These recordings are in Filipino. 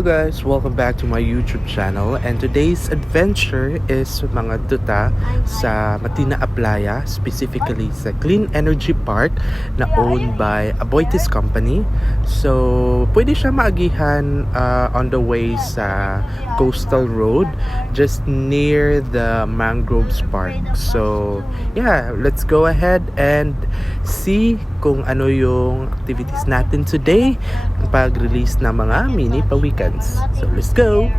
Guys, welcome back to my YouTube channel and today's adventure is mga duta sa Matina Aplaya, specifically sa Clean Energy Park na owned by Aboitiz Company. So, pwede siya maagihan uh, on the way sa Coastal Road just near the Mangroves Park. So, yeah, let's go ahead and see kung ano yung activities natin today pag-release ng mga mini pa-weekends. So, let's go!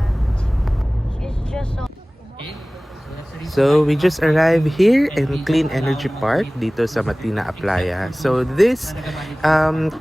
So we just arrived here in Clean Energy Park dito sa Matina Aplaya. So, this um,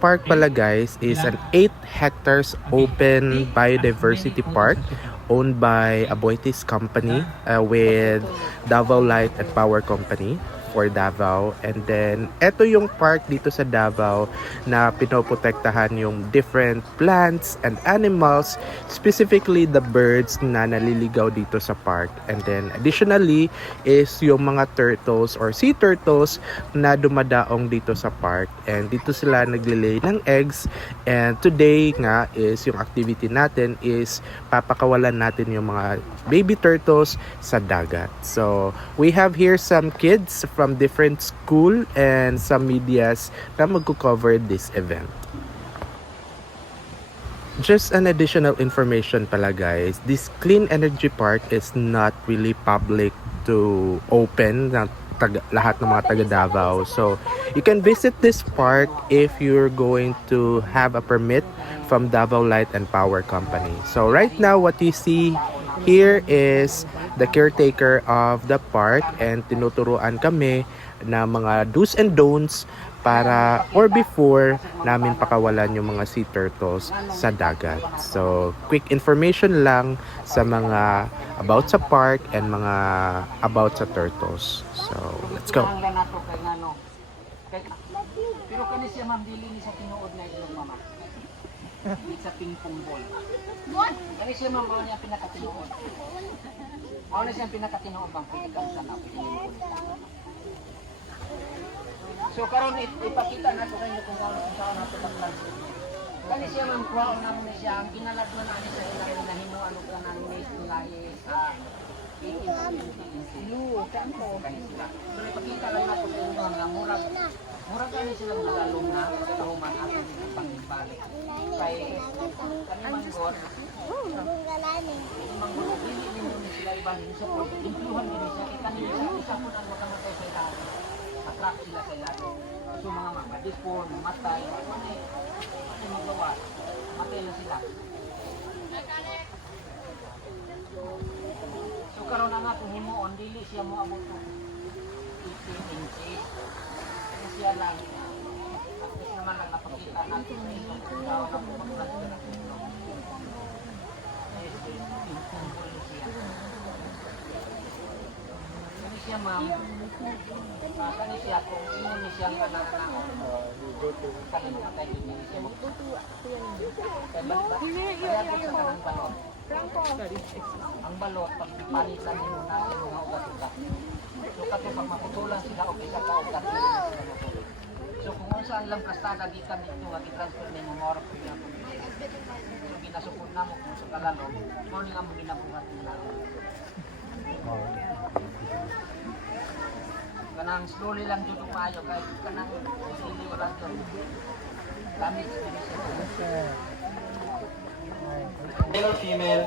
park pala guys is an 8 hectares open biodiversity park owned by Aboitiz Company uh, with Davao Light and Power Company for Davao. And then, eto yung park dito sa Davao na pinoprotektahan yung different plants and animals, specifically the birds na naliligaw dito sa park. And then, additionally, is yung mga turtles or sea turtles na dumadaong dito sa park. And dito sila naglilay ng eggs. And today nga is yung activity natin is papakawalan natin yung mga baby turtles sa dagat. So, we have here some kids from different school and some medias na magko-cover this event. Just an additional information pala guys, this Clean Energy Park is not really public to open ng taga, lahat ng mga taga Davao. So, you can visit this park if you're going to have a permit from Davao Light and Power Company. So, right now what you see here is the caretaker of the park and tinuturuan kami na mga do's and don'ts para or before namin pakawalan yung mga sea turtles sa dagat. So, quick information lang sa mga about sa park and mga about sa turtles. So, let's go. Pero kani siya ma'am dili ni sa tinuod na ilong mama. Sa ping pong ball. Kani siya ma'am mao niya pinakatinuod. Mao na siya pinakatinuod bang pwede niyo So karon it, ipakita nato sa inyo kung kung saan nato pag Kani siya ma'am kuha na mo siya ang ginalat na nani sa ilang na hinuan og kanang maize nila is ah Lu, kanto. So ipakita lang nato sa inyo nga murag murag kani sila magalong na tahuman ato pangbalik. Kay kani man god manggulog dili ninyo ni sila ibahin sa po impluhan din siya kay kanila isa po ang makamatay sa sila sa ila so mga mga dispon matay ano ano magawa matay na so karon na nga kung himuon dili siya mo abot to 18 inches kaya siya lang siya ma'am. Ah, kani siya kung imo ni siya nga na na. Kani mo tay din ni siya mo. Kaya balot. Ang balot pag palitan nimo na sa mga ugat-ugat. So kato pag maputulan sila og isa ka ugat. So kung saan lang kastada gikan dito nga i-transfer nimo mo or So ginasupod na mo kung sa kalalom, mo ni nga mo ginabuhat nila. Kanang slowly lang jud maayo kay kanang hindi wala to. Gamit Male, female.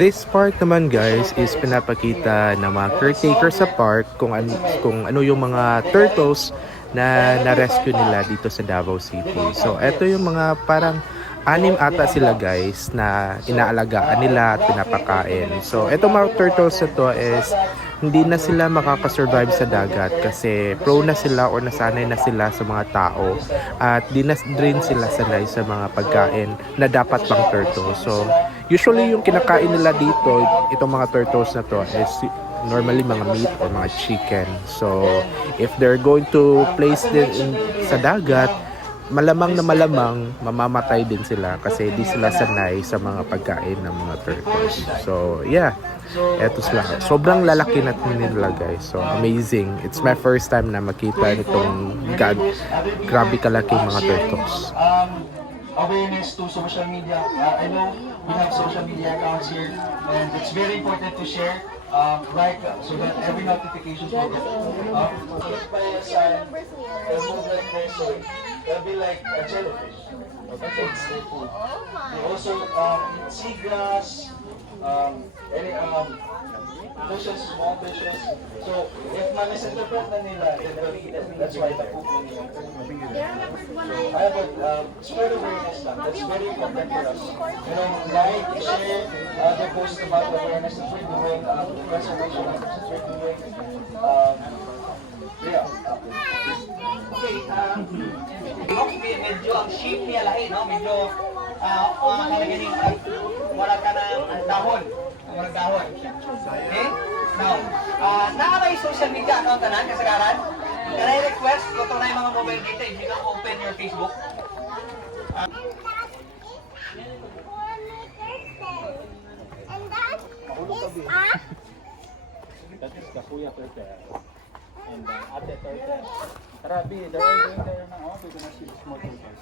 This part naman guys is pinapakita ng mga caretaker sa park kung, an- kung ano yung mga turtles na na-rescue nila dito sa Davao City. So, eto yung mga parang anim ata sila guys na inaalagaan nila at pinapakain. So, eto mga turtles na to is hindi na sila makakasurvive sa dagat kasi pro na sila or nasanay na sila sa mga tao at di na rin sila sanay sa mga pagkain na dapat pang turtle. So, usually yung kinakain nila dito, itong mga turtles na to is normally mga meat or mga chicken. So, if they're going to place them in, sa dagat, malamang na malamang mamamatay din sila kasi di sila sanay sa mga pagkain ng mga turtles. So, yeah. Eto sila. Sobrang lalaki na nila guys. So, amazing. It's my first time na makita nitong gag grabe kalaking mga turtles. Awareness to social media. Uh, I know we have social media accounts here, and it's very important to share, um, like, uh, so that every notification will get. By a sign, it'll move like this, so it'll be like a jellyfish. Okay, it's their food. They also um, eat seagrass, um, any um, fishes, small fishes. So, if ma-misinterpret na nila, that's why the poop nila I have a um, spread awareness lang. That's very important for us. You know, like, share other posts about the awareness that we're doing, um, the conservation efforts that we're doing. Um, yeah. Okay, um, medyo ang shape niya lahi, no? Medyo, ah, uh, uh, wala ka na ang dahon. Ang walang dahon. Okay? Now, uh, naabay social media account tanan kasagaran. Can I request, kung ito na yung mga mobile data, if you can open your Facebook. And that is a That is the Kuya Turtle. And uh, Ate Turtle. Rabi, they're all going there now. We're gonna see the small turtles.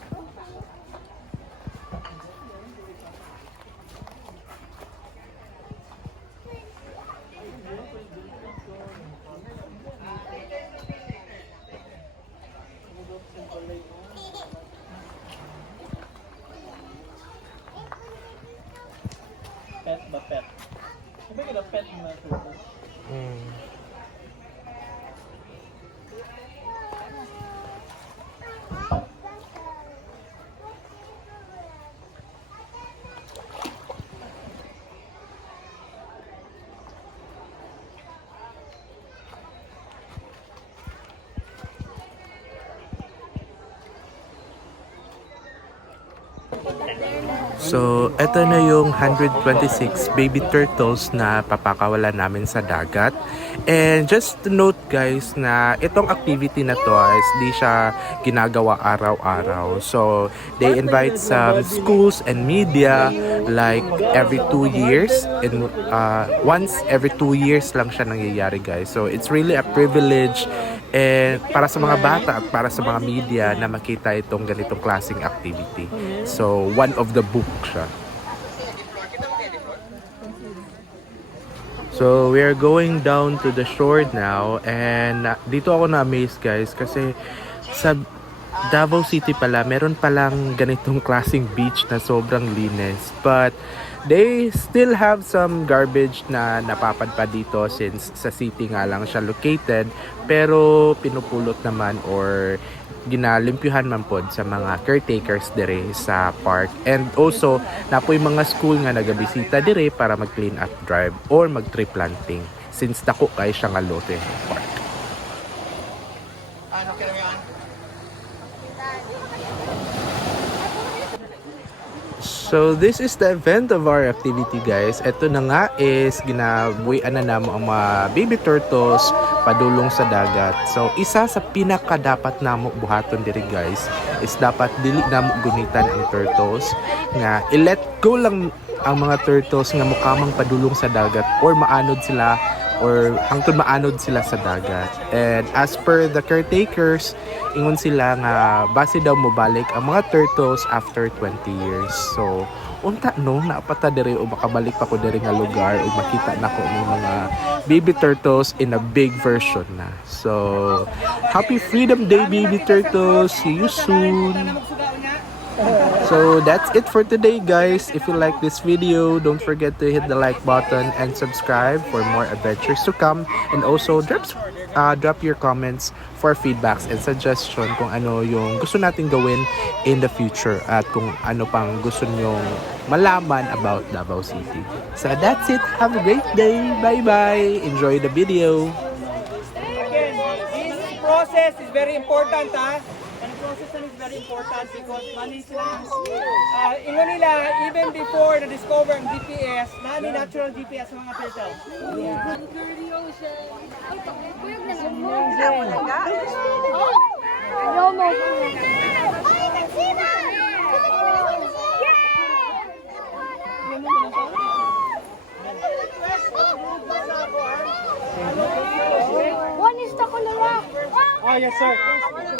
Pet ba pet? Sabi ka pet yung mga turtles. Mm. So, eto na yung 126 baby turtles na papakawala namin sa dagat. And just to note guys na itong activity na to is di siya ginagawa araw-araw. So, they invite some schools and media like every two years. And uh, once every two years lang siya nangyayari guys. So, it's really a privilege and para sa mga bata at para sa mga media na makita itong ganitong klaseng activity. So, one of the book siya. So, we are going down to the shore now and uh, dito ako na-amaze guys kasi sa Davao City pala, meron palang ganitong klaseng beach na sobrang linis. But they still have some garbage na napapadpa dito since sa city nga lang siya located. Pero pinupulot naman or ginalimpyuhan man pod sa mga caretakers dire sa park. And also, napoy mga school nga nagabisita dire para mag-clean up drive or mag-tree planting since dako kay siya nga lote ng park. Ano kaya yan? So this is the event of our activity guys. Ito na nga is ginabuhian na namo ang mga baby turtles padulong sa dagat. So isa sa pinaka dapat namo buhaton diri guys is dapat dili namo gunitan ang turtles nga i-let go lang ang mga turtles nga mukamang padulong sa dagat or maanod sila or hangtod maanod sila sa dagat. And as per the caretakers, ingon sila nga base daw mo balik ang mga turtles after 20 years. So, unta no, napata diri o makabalik pa ko diri nga lugar o makita na ko ng mga baby turtles in a big version na. So, happy Freedom Day baby turtles. See you soon. So that's it for today guys. If you like this video, don't forget to hit the like button and subscribe for more adventures to come. And also drop, uh, drop your comments for feedbacks and suggestion kung ano yung gusto nating gawin in the future at kung ano pang gusto nyong malaman about Davao City. So that's it. Have a great day. Bye bye. Enjoy the video. Again, this process is very important ha. And na is very important because mani sila, uh, ingo nila, even before na-discover ang GPS, nani natural GPS mga turtle. One is the cholera. Oh yes sir.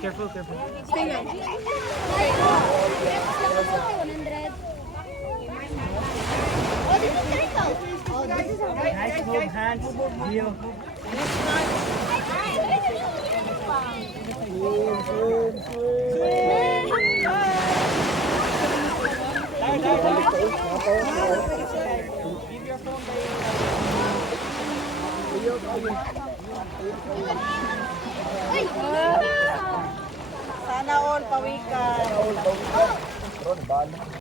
Careful, careful. Stay here. Oh, this is Nice, hold hands. Deal. Next one.